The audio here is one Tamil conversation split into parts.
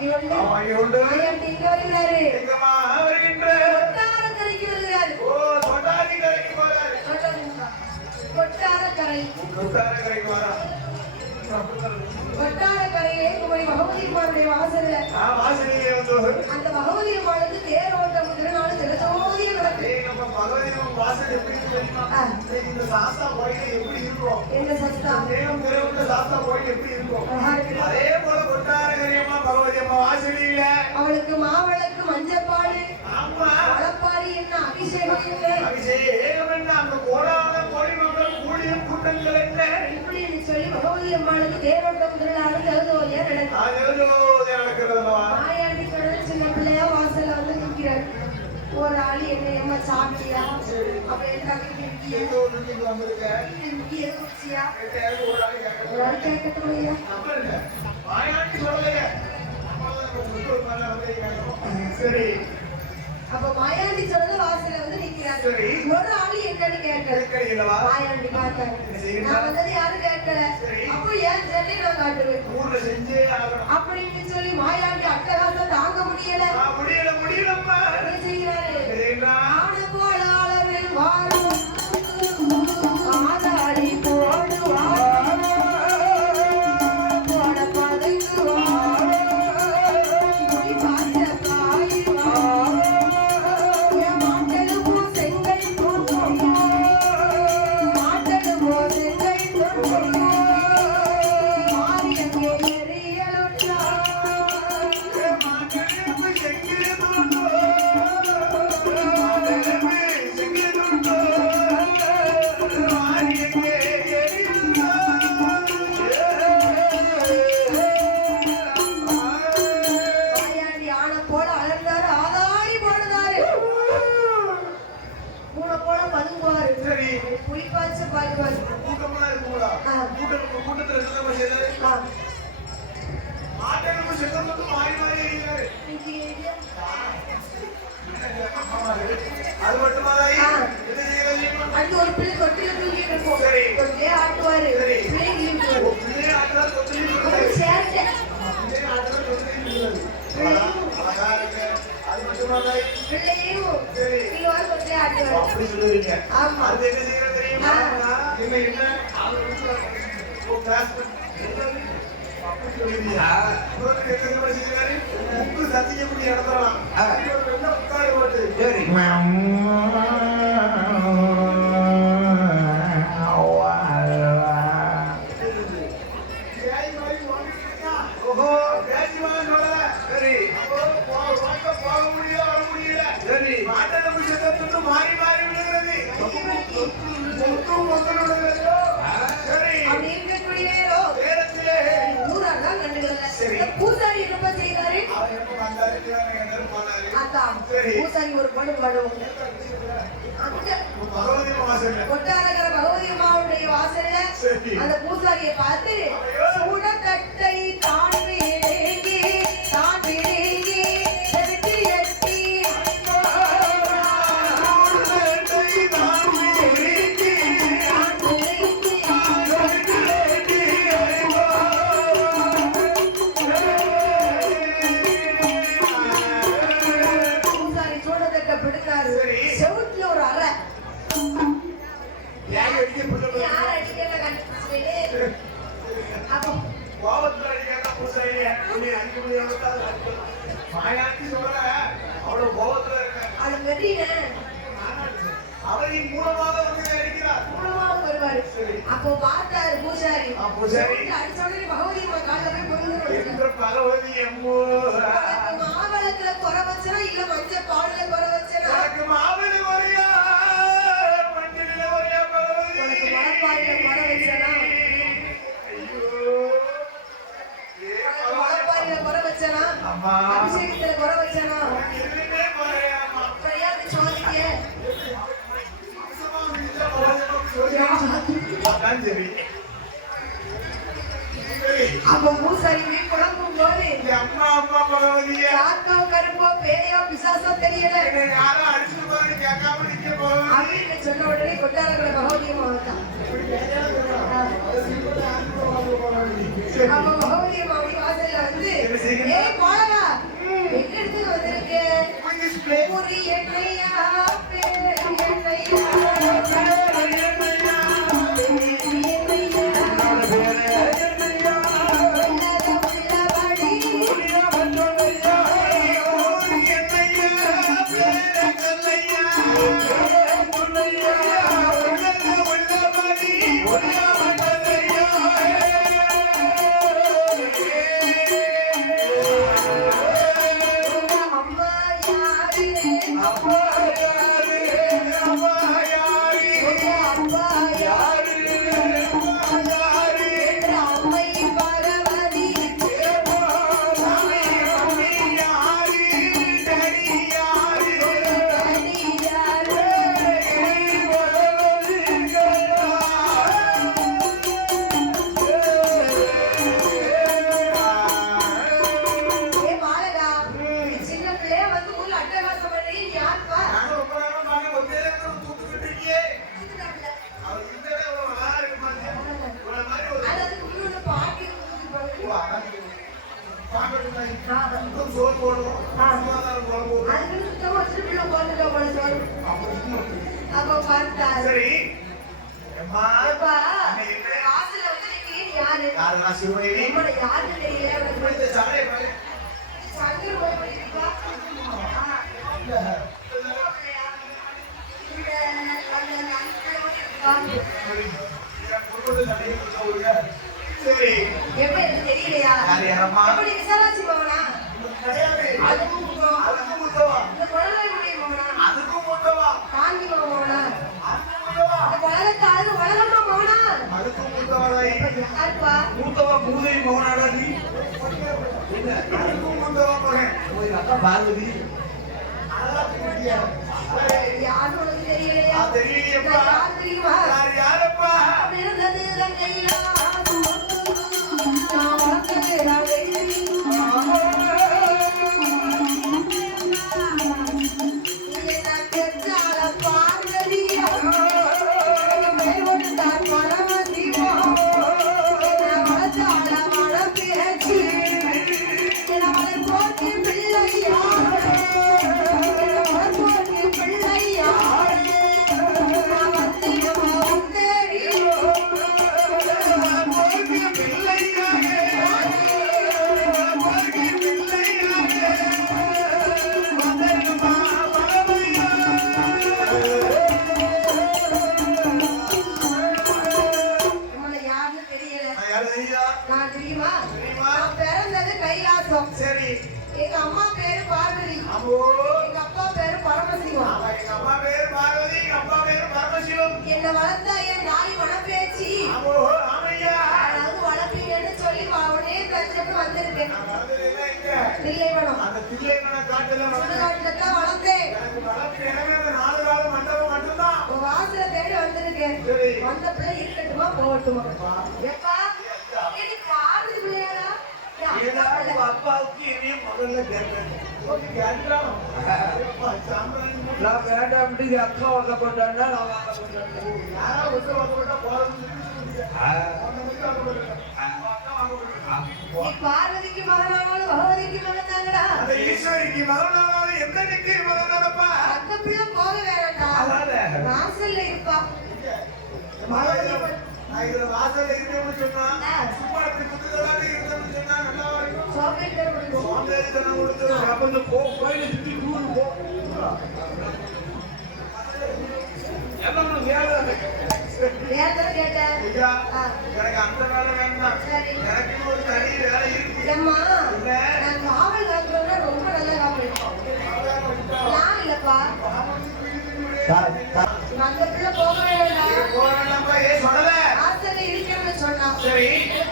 உண்டு இங்க வருகிறாரு கொட்டாரக்கரைக்கு வருகிறாரு. கொட்டாரக்கரையிலே உங்களுடைய பகவதி அம்மாவுடைய வாசல்ல அந்த பகவதி அம்மாவுக்கு தேரோட்டம் முதல் ஜலஜோதிய நடக்கு. இந்த சாஸ்தா கோயில் எப்படி இருக்கும்? என்ன சஸ்தா சாஸ்தா கோயில் எப்படி இருக்கும்? அதே போல கொட்டாரகரியம்மா பகவதி அம்மா வாசலில அவளுக்கு மாவளுக்கு மஞ்சப்பாடு வளப்பாரி என்ன அபிஷேகம் அபிஷேகம் என்ன அந்த கோடான கோடி மக்கள் கூடிய கூட்டங்கள் என்ன இப்படின்னு சொல்லி பகவதி அம்மாளுக்கு தேரோட்டம் முதலாக ஜலஜோதியா நடக்கிறது. மாயாண்டி கடல் சின்ன பிள்ளையா வாசல்ல வந்து நிற்கிறார். ஒரு ஆள் என்ன ஏமா சாப்பிட்டியா அப்படின்னு அப்ப மாயாண்டி சொல்றது வாசல வந்து நிக்கிறாங்க. ஒரு ஆளு என்னன்னு கேட்கல. மாயாண்டி பார்த்தாரு. நான் வந்தது யாரும் கேட்கல. அப்போ ஏன் சென்னை நான் காட்டுவேன் அப்படின்னு சொல்லி மாயாண்டி அட்டகாசம் தாங்க முடியல. என்ன செய்யறாரு? ஆடு போல அளவில் வாரும் ஆதாடி போடுவார் போட பதுங்குவார் பார்த்த காய் மாட்டலுமோ செங்கை மாட்டலுமோ செங்கை மாரியங்கே எரியலுற்றார் அடுத்து ஒரு பிள்ளை தொட்டில தூக்கிட்டு இருக்கும். தொட்டிலே ஆட்டுவாரு. பிள்ளையும் சத்தியப்படி நடத்தலாம். மாறி மாறி விழுகிறது. பூசாரி என்ன செய்தாரு? பூசாரி ஒரு படு படும் கொட்டாரகர பகவதி அம்மாவுடைய வாசல்ல அந்த பூசாரியை பார்த்து சுடத்தட்டை தான் விளங்கி தான் விளங்கி செவுத்துல ஒரு அறை யார் அடிக்கல கண்டுபிடிச்சு அப்போ கோபத்துல அடிக்காத பூசாரியே அடிக்க முடியாத மாயாண்டி சொல்ற அவ்வளவு கோபத்துல இருக்க அது வெட்டின அவரின் மூலமாக வந்து அடிக்கிறார். மூலமாக வருவாரு. அப்போ பார்த்தாரு பூசாரி அடிச்ச உடனே பகவதி அம்மா காலில் போய் பொருள் பகவதி அம்மோ மாவளத்துல குறை வச்சனா இல்ல மஞ்ச பாலுல குறை வச்சனா மாவள குறையா மஞ்சள் குறையா பகவதி மலப்பாலில குறை வச்சனா மலப்பாலில குறை வச்சனா அபிஷேகத்துல குறை வச்சனா கிடையாது சோதிக்க அப்ப பூசாரி குழம்பும் போது அம்மா அம்மா பகவதியா ஆத்மாவோ கருப்போ பேரையோ பிசாசோ தெரியல யாரும் அடிச்சு போது கேட்காம நிக்க போதும் அப்படின்னு சொன்ன உடனே கொட்டாரங்களை பகவதியம்மா வந்தான். அப்ப பகவதியம்மா வாசல்ல வந்து ஏய் போலவா ஊரு என்னையா பேரு என்னையா சரி அம்மா அப்பா என்ன வாசல்ல வந்து நிக்கிறீங்க யாரு யாருன்னா சிவனேவி உங்களை யாருன்னு தெரியல எனக்கு இந்த சாலை பாரு சங்கர் போய் பண்ணிருப்பா சரி எப்படி எனக்கு தெரியலையா யார் யாரம்மா எப்படி விசாலாட்சி போவனா கிடையாது அதுக்கும் முத்தம். அதுக்கும் முத்தவா இந்த குழந்தை முடி போவனா அதுக்கும் முத்தவா காந்தி போவனா அதுக்கும் முத்தவா இந்த குழந்தை அது வளரமா போவனா அதுக்கும் முத்தவாடாய் யாருப்பா மூத்தவா பூதை மகனாடா நீ என்ன அதுக்கும் முத்தவா மகன் போய் அக்கா பார்வதி யாரும் உனக்கு தெரியலையா தெரியலையப்பா யார் தெரியுமா யார் யாரப்பா பிறந்தது தங்கையா நான் வளர்த்தது என்ன பெற்றால பார்வதியா மேல்வந்தார் பரமசிவா என்ன வளர்த்தால மனம் பேச்சு என்ன வளர்ப்போக்கு பிள்ளையா நான் தெரியுமா நான் பிறந்தது கைலாசம் சரி எங்க அம்மா பேரு பார்வதி அம்மோ எங்க அப்பா பேரு பரமசிவம் எங்க அம்மா பேரு பார்வதி எங்க அப்பா பேரு பரமசிவம் என்ன வளர்த்தா என் தாய் மனப்பேச்சு அம்மோ ஆமையா அதாவது வளர்ப்பீங்கன்னு சொல்லி அவனே தச்சுட்டு வந்திருக்கேன் நான் வளர்ந்தது இங்க தில்லைவனம் அந்த தில்லைமன காட்டுல சுடுகாட்டுல தான் வளர்ந்தேன் எனக்கு வளர்ப்பு இடமே அந்த 4 கால மண்டபம் மட்டும்தான் உன் வாசல தேடி வந்திருக்கேன் சரி வந்த பிள்ளை இருக்கட்டுமா போகட்டுமா எப்பா இது காது பிள்ளையாடா ஏதாவது அப்பாவுக்கு இனியும் முதல்ல கேட்கணும் நான் வேண்டாம் அக்கா வாக்கப்பட்டான்னா நான் வாக்கப்பட்டேன் யாரா ஒருத்தர் வாக்கப்பட்டா போறதுன்னு நீ பார்வதிக்கு மகனானாலும் பகவதிக்கு மகன் தாங்கடா அந்த ஈஸ்வரிக்கு மகனானாலும் எந்தனுக்கு மகனானப்பா அந்த பிள்ளை போக வேண்டாம்டா அதானே. வாசல்ல இருப்பா நான் இதுல வாசல்ல இருக்கேன்னு சொன்னா சும்மா இப்படி குத்துக்கலான்னு இருக்கேன்னு சொன்னா நல்லா இருக்கும் சோப்பேட் பேர் கொடுக்கும் சோம்பேறித்தனம் கொடுத்து அப்ப இந்த கோயிலை சுற்றி ஊரு போ எல்லாம் வேலை நேரத்தில் கேட்டேன் ஐயா, எனக்கு அந்த வேலை வேண்டாம் சரி. எனக்கு ஒரு தனி வேலை இருக்கு ஏம்மா நான் காவல் காக்கிறோம்னா ரொம்ப நல்லா காப்பேன் நான் இல்லப்பா அந்த பிள்ளை போக வேண்டாம் போறேன்ப்பா, ஏன் சொல்லல? வாசல்ல இருக்கணும்னு சொன்னா சரி.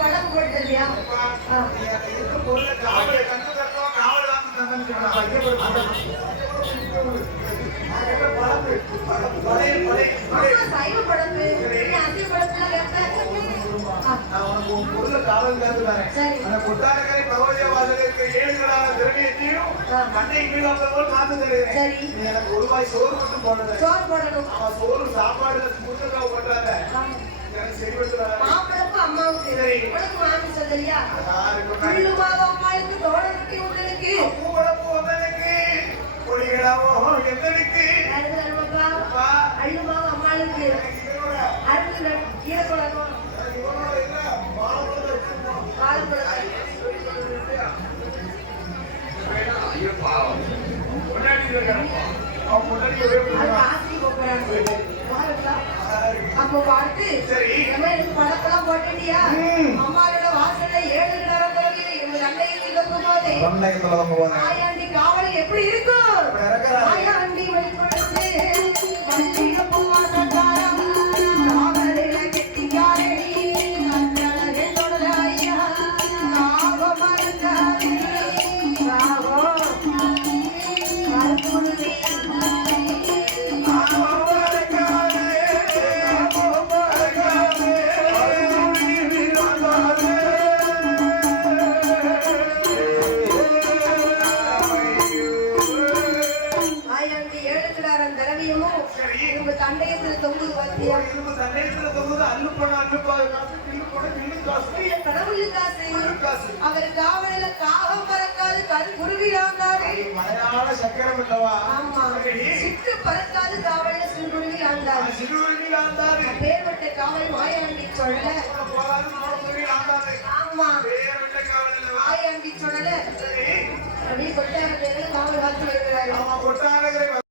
படம் போட்டு இல்லையா எனக்கு இருக்க பொருளை காவலை கண்டு தரணும், காவல் வாங்கி தரணும்னு சொன்னா. ஆமா சைவ படப்பு நீ அசைவ படப்புலாம் நான் உனக்கு உன் பொருளை காவல் காத்து தரேன். சரி. அந்த கொட்டாரக்கரை பகவதியா வாசல்ல இருக்கிற 7 கடான திரவியத்தையும் மண்ணை கீழாப்ப போல் காத்து தருகிறேன். சரி. நீ எனக்கு ஒரு வாய் சோறு மட்டும் போடுறது. சோறு போடணும் அவன் சோறு சாப்பாடுல முட்டை போட்டாத. எனக்கு சரிபட்டு வர. மாப்பிளப்பு அம்மாவுக்கு சரி. உனக்கு மாமி சொல்லலையா யாருக்கு புள்ளுமாவ அம்மாவுக்கு தோட ரொட்டி உங்களுக்கு பூவளப்பு வந்தனுக்கு கொடிகளவோ கிடப்பான். அவன் முன்னாடி ஒரே அது புள்ள. ஆசி போறாங்க பாருங்களா அப்போ பார்த்து சரி. எனக்கு பழக்கெல்லாம் போட்டுட்டியா அம்மாவோட வாசல்ல 7 நேரம் தொடங்கி எங்க அண்டையில் இருக்கும் போதே தொண்டைக்குள்ள தொங்க போறேன். ஆயாண்டி காவல் எப்படி இருக்கும் இப்ப இறக்குறாரு. ஆயாண்டி வெளிப்படுத்து வண்டியில பூவாசக்காரம் காவலில கெட்டிக்காரே கண்ணழகே தொடராயா காவம் மறக்காதே காவம் மறக்குடுவே ஆயாண்டி 7 கிடாரம் திரவியமும் உங்க தண்டையத்தில் தொங்குது பார்த்தியா இரும்பு தண்டைக்குள்ள தொங்குது. அள்ளுப்படம் அள்ளுப்பாது காசு, கிள்ளுப்படம் கிள்ளு காசு. கடவுள் காசு காசு. அவர் காவலில காகம் பறக்காது குருவிலாந்தாரு மலையாள சக்கரம் இல்லவா? ஆமா சிட்டு பறக்காது காவலில சிறுகுருவி ஆண்டாரு சிறுவர்கள் ஆண்டாரு. பேர்பட்ட காவல் மாயாண்டி சொல்ல போகாது நோக்கி ஆண்டாரு. ஆமா பேரண்ட காவலில் மாயாண்டி சொல்லல அப்படியே கொட்டார காவல் காத்து வருகிறாரு அவன் கொட்டாரகரை அப்படி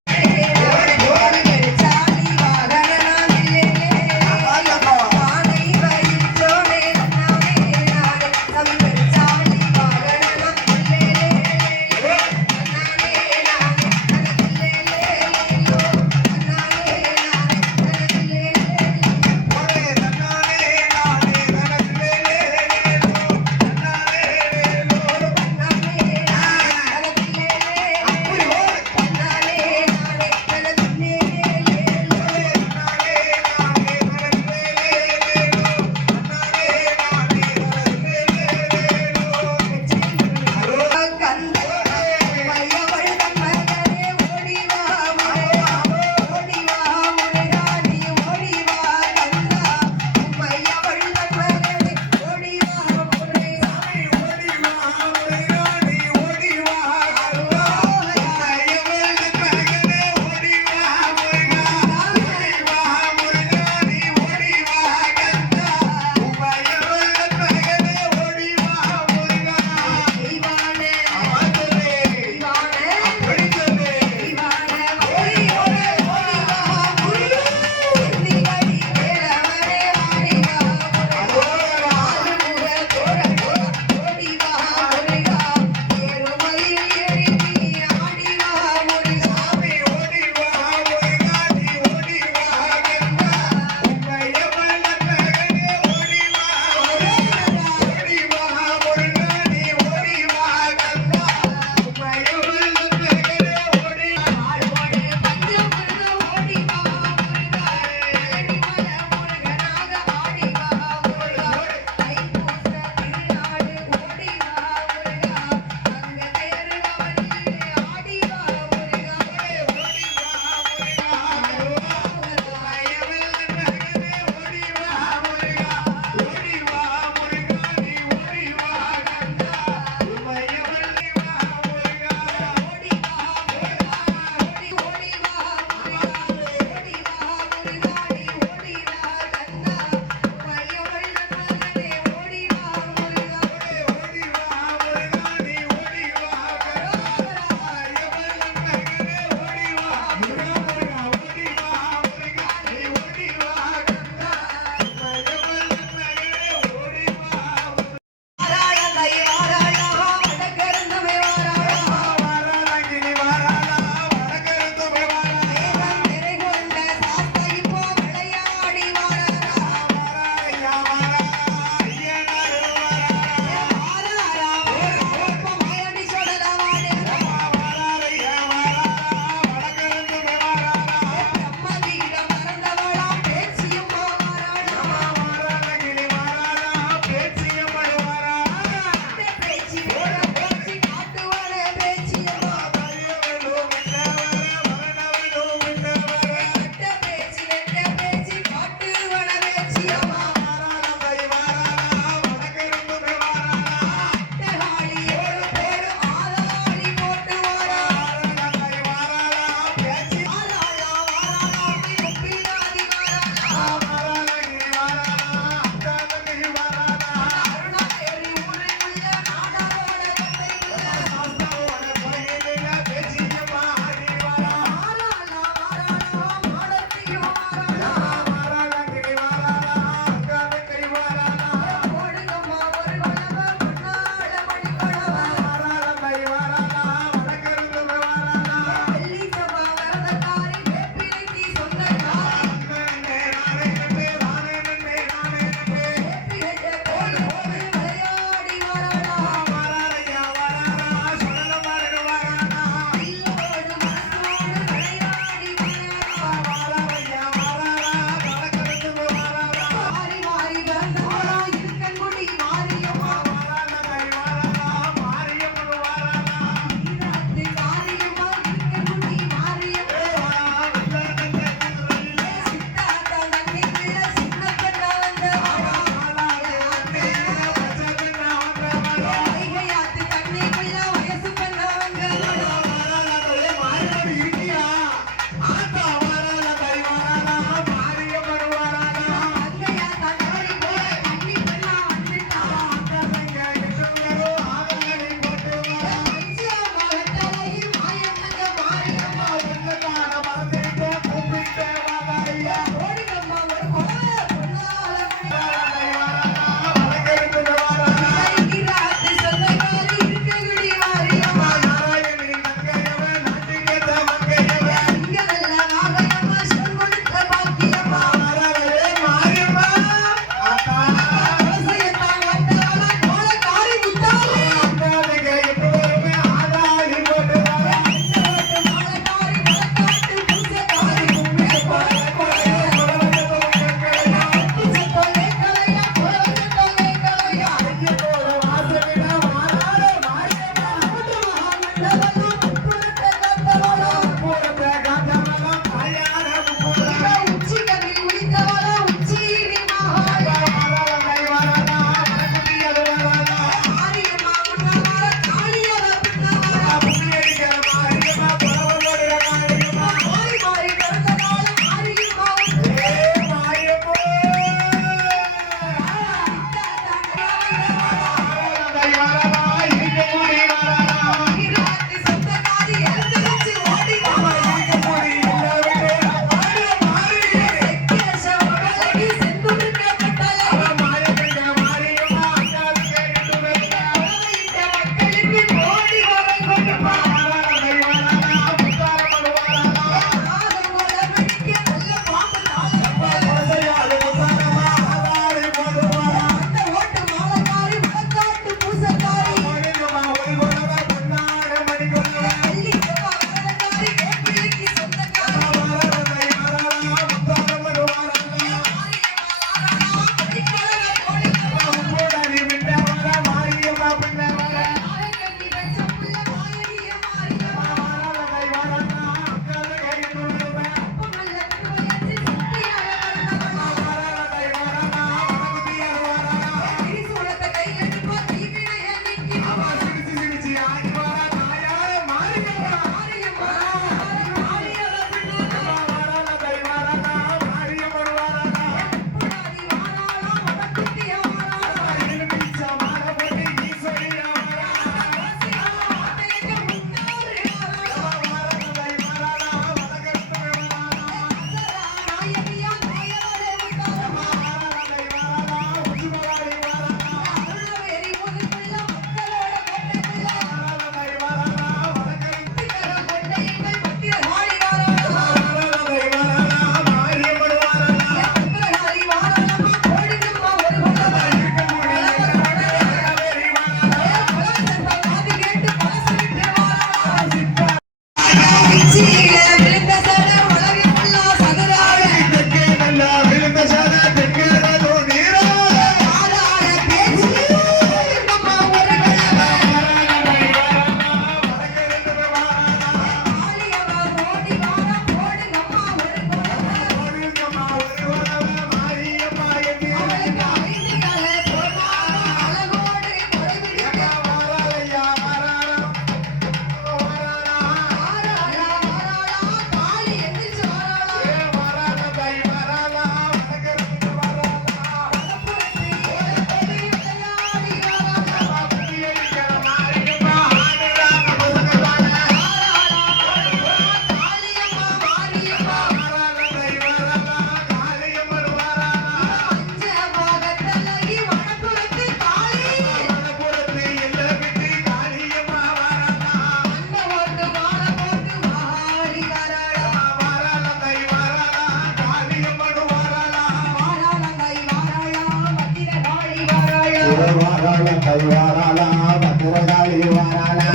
வாராளா கை வாராளா பத்திரகாளி வாராளா